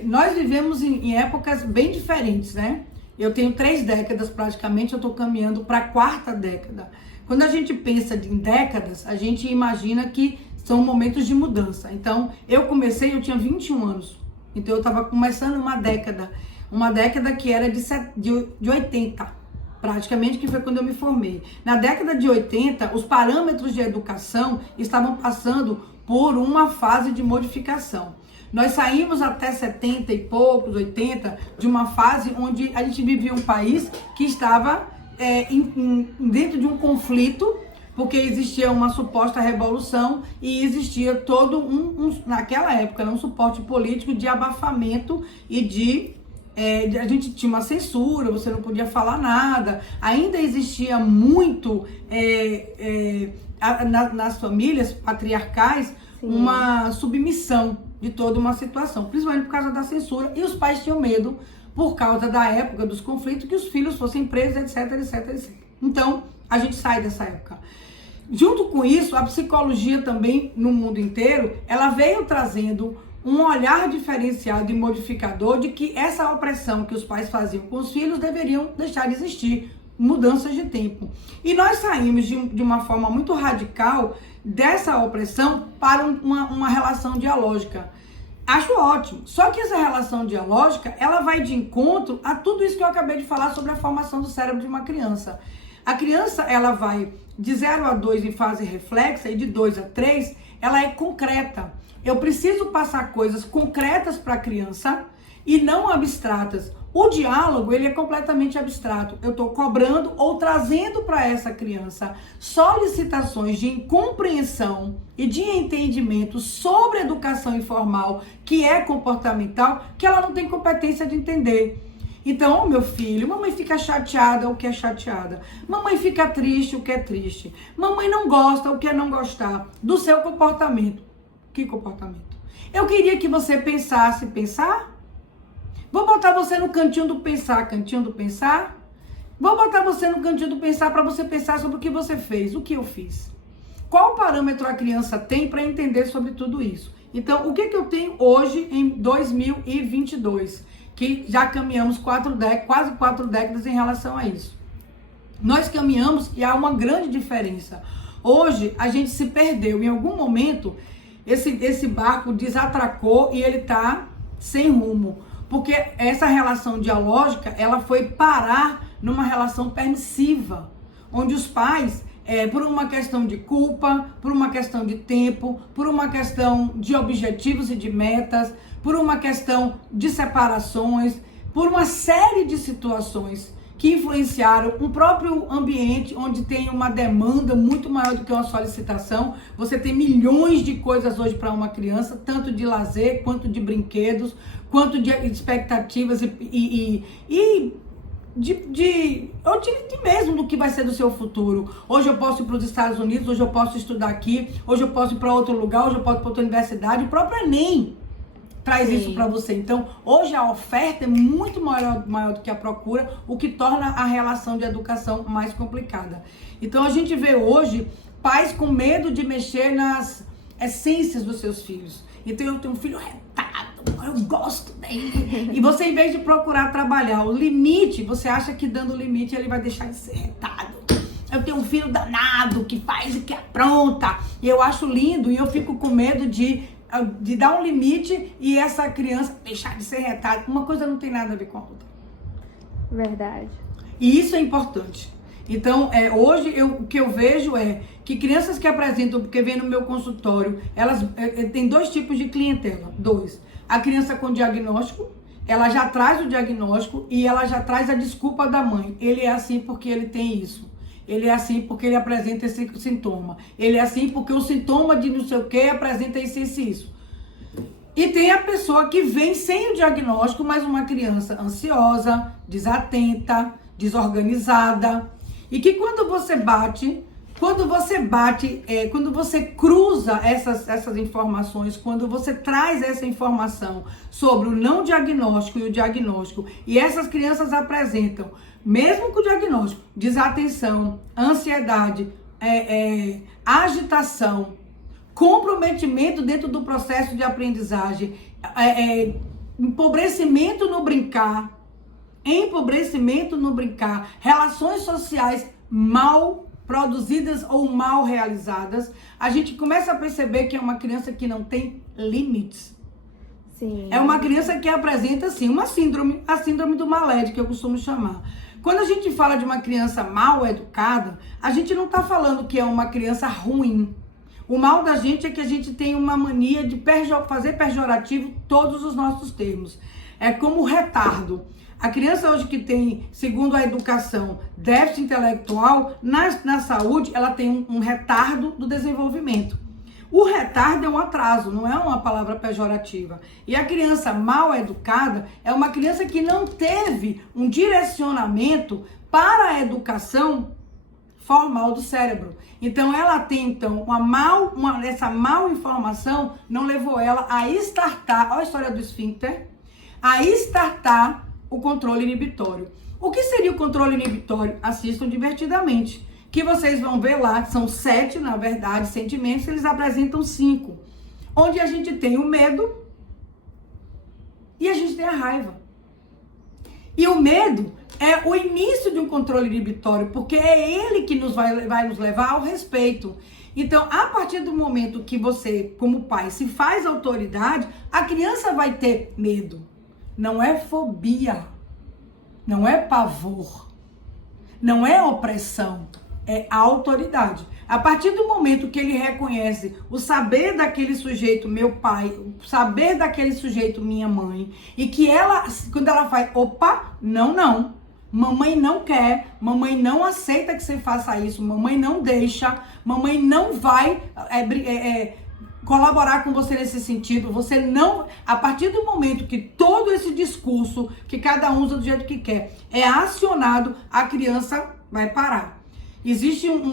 Nós vivemos em épocas bem diferentes, né? Eu tenho 3 décadas praticamente, eu estou caminhando para a 4ª década. Quando a gente pensa em décadas, a gente imagina que são momentos de mudança. Então, eu tinha 21 anos. Então, eu estava começando uma década que era de 80, praticamente, que foi quando eu me formei. Na década de 80, os parâmetros de educação estavam passando por uma fase de modificação. Nós saímos até 70 e poucos, 80, de uma fase onde a gente vivia um país que estava dentro de um conflito, porque existia uma suposta revolução e existia todo naquela época, um suporte político de abafamento e a gente tinha uma censura, você não podia falar nada. Ainda existia muito nas famílias patriarcais uma submissão de toda uma situação, principalmente por causa da censura, e os pais tinham medo, por causa da época dos conflitos, que os filhos fossem presos, etc, etc, etc. Então, a gente sai dessa época. Junto com isso, a psicologia também, no mundo inteiro, ela veio trazendo um olhar diferenciado e modificador de que essa opressão que os pais faziam com os filhos deveriam deixar de existir, mudanças de tempo. E nós saímos de uma forma muito radical dessa opressão para uma relação dialógica. Acho ótimo. Só que essa relação dialógica, ela vai de encontro a tudo isso que eu acabei de falar sobre a formação do cérebro de uma criança. A criança, ela vai de 0 a 2 em fase reflexa e de 2 a 3, ela é concreta. Eu preciso passar coisas concretas para a criança e não abstratas. O diálogo, ele é completamente abstrato. Eu estou cobrando ou trazendo para essa criança solicitações de compreensão e de entendimento sobre educação informal, que é comportamental, que ela não tem competência de entender. Então, meu filho, mamãe fica chateada, o que é chateada. Mamãe fica triste, o que é triste. Mamãe não gosta, o que é não gostar do seu comportamento. Que comportamento? Eu queria que você pensasse, pensar? Vou botar você no cantinho do pensar, cantinho do pensar? Vou botar você no cantinho do pensar para você pensar sobre o que você fez, o que eu fiz. Qual parâmetro a criança tem para entender sobre tudo isso? Então, o que eu tenho hoje em 2022? Que já caminhamos quase 4 décadas em relação a isso. Nós caminhamos e há uma grande diferença. Hoje, a gente se perdeu. Em algum momento, esse barco desatracou e ele está sem rumo. Porque essa relação dialógica, ela foi parar numa relação permissiva, onde os pais, por uma questão de culpa, por uma questão de tempo, por uma questão de objetivos e de metas, por uma questão de separações, por uma série de situações que influenciaram um próprio ambiente onde tem uma demanda muito maior do que uma solicitação. Você tem milhões de coisas hoje para uma criança, tanto de lazer, quanto de brinquedos, quanto de expectativas e mesmo do que vai ser do seu futuro. Hoje eu posso ir para os Estados Unidos, hoje eu posso estudar aqui, hoje eu posso ir para outro lugar, hoje eu posso ir para outra universidade. O próprio Enem traz isso para você. Então, hoje a oferta é muito maior do que a procura, o que torna a relação de educação mais complicada. Então, a gente vê hoje pais com medo de mexer nas essências dos seus filhos. Então, eu tenho um filho retado, eu gosto dele. E você, em vez de procurar trabalhar o limite, você acha que dando o limite ele vai deixar de ser retado. Eu tenho um filho danado que faz e que apronta. E eu acho lindo e eu fico com medo de dar um limite e essa criança deixar de ser retada. Uma coisa não tem nada a ver com a outra. Verdade. E isso é importante. Então, hoje o que eu vejo é que crianças que apresentam, porque vem no meu consultório, elas têm 2 tipos de clientela. 2. A criança com diagnóstico, ela já traz o diagnóstico e ela já traz a desculpa da mãe. Ele é assim porque ele tem isso. Ele é assim porque ele apresenta esse sintoma. Ele é assim porque o sintoma de não sei o que apresenta isso. E tem a pessoa que vem sem o diagnóstico, mas uma criança ansiosa, desatenta, desorganizada. E que quando você cruza essas informações, quando você traz essa informação sobre o não diagnóstico e o diagnóstico, e essas crianças apresentam, mesmo com o diagnóstico, desatenção, ansiedade, agitação, comprometimento dentro do processo de aprendizagem, empobrecimento no brincar, relações sociais mal produzidas ou mal realizadas, a gente começa a perceber que é uma criança que não tem limites. Sim. É uma criança que apresenta, assim, uma síndrome, a síndrome do Maled, que eu costumo chamar. Quando a gente fala de uma criança mal educada, a gente não está falando que é uma criança ruim. O mal da gente é que a gente tem uma mania de fazer pejorativo todos os nossos termos. É como retardo. A criança hoje que tem, segundo a educação, déficit intelectual, na saúde, ela tem um retardo do desenvolvimento. O retardo é um atraso, não é uma palavra pejorativa. E a criança mal educada é uma criança que não teve um direcionamento para a educação formal do cérebro. Então ela tem essa mal informação não levou ela a estartar, olha a história do esfíncter, a estartar o controle inibitório. O que seria o controle inibitório? Assistam divertidamente, que vocês vão ver lá, são 7, na verdade, sentimentos, eles apresentam 5, onde a gente tem o medo e a gente tem a raiva. E o medo é o início de um controle inibitório, porque é ele que vai nos levar ao respeito. Então, a partir do momento que você, como pai, se faz autoridade, a criança vai ter medo. Não é fobia, não é pavor, não é opressão, é autoridade. A partir do momento que ele reconhece o saber daquele sujeito, meu pai, o saber daquele sujeito, minha mãe, e que ela, quando ela faz, opa, não, mamãe não quer, mamãe não aceita que você faça isso, mamãe não deixa, mamãe não vai colaborar com você nesse sentido, você não, a partir do momento que todo esse discurso, que cada um usa do jeito que quer, é acionado, a criança vai parar. Existe um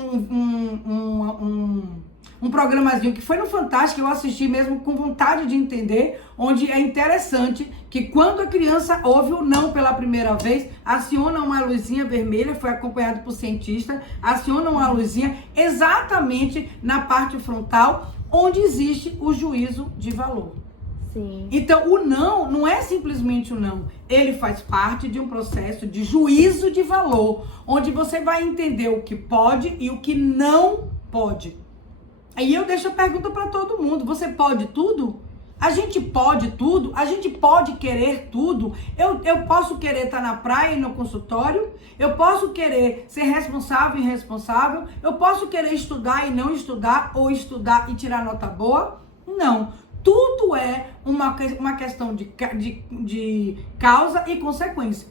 programazinho que foi no Fantástico, eu assisti mesmo com vontade de entender, onde é interessante que quando a criança ouve o não pela primeira vez, aciona uma luzinha vermelha, foi acompanhado por cientista, aciona uma luzinha exatamente na parte frontal, onde existe o juízo de valor. Sim. Então, o não é simplesmente o não. Ele faz parte de um processo de juízo de valor, onde você vai entender o que pode e o que não pode. Aí eu deixo a pergunta para todo mundo. Você pode tudo? A gente pode tudo? A gente pode querer tudo? Eu posso querer estar na praia e no consultório? Eu posso querer ser responsável e irresponsável? Eu posso querer estudar e não estudar? Ou estudar e tirar nota boa? Não. Tudo é uma questão de causa e consequência.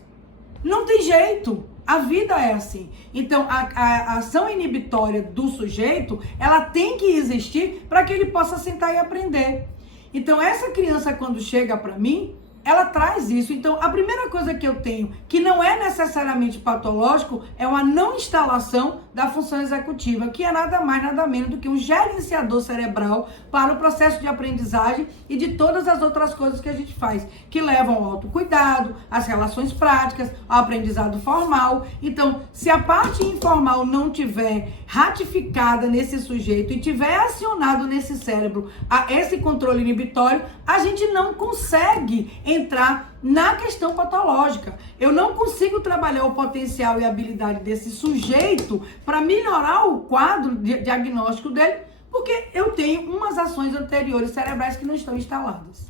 Não tem jeito. A vida é assim. Então, a ação inibitória do sujeito, ela tem que existir para que ele possa sentar e aprender. Então, essa criança, quando chega para mim, ela traz isso. Então, a primeira coisa que eu tenho, que não é necessariamente patológico, é uma não instalação da função executiva, que é nada mais, nada menos do que um gerenciador cerebral para o processo de aprendizagem e de todas as outras coisas que a gente faz, que levam ao autocuidado, às relações práticas, ao aprendizado formal. Então, se a parte informal não tiver ratificada nesse sujeito e tiver acionado nesse cérebro esse controle inibitório, a gente não consegue entrar na questão patológica. Eu não consigo trabalhar o potencial e a habilidade desse sujeito para melhorar o quadro diagnóstico dele, porque eu tenho umas ações anteriores cerebrais que não estão instaladas.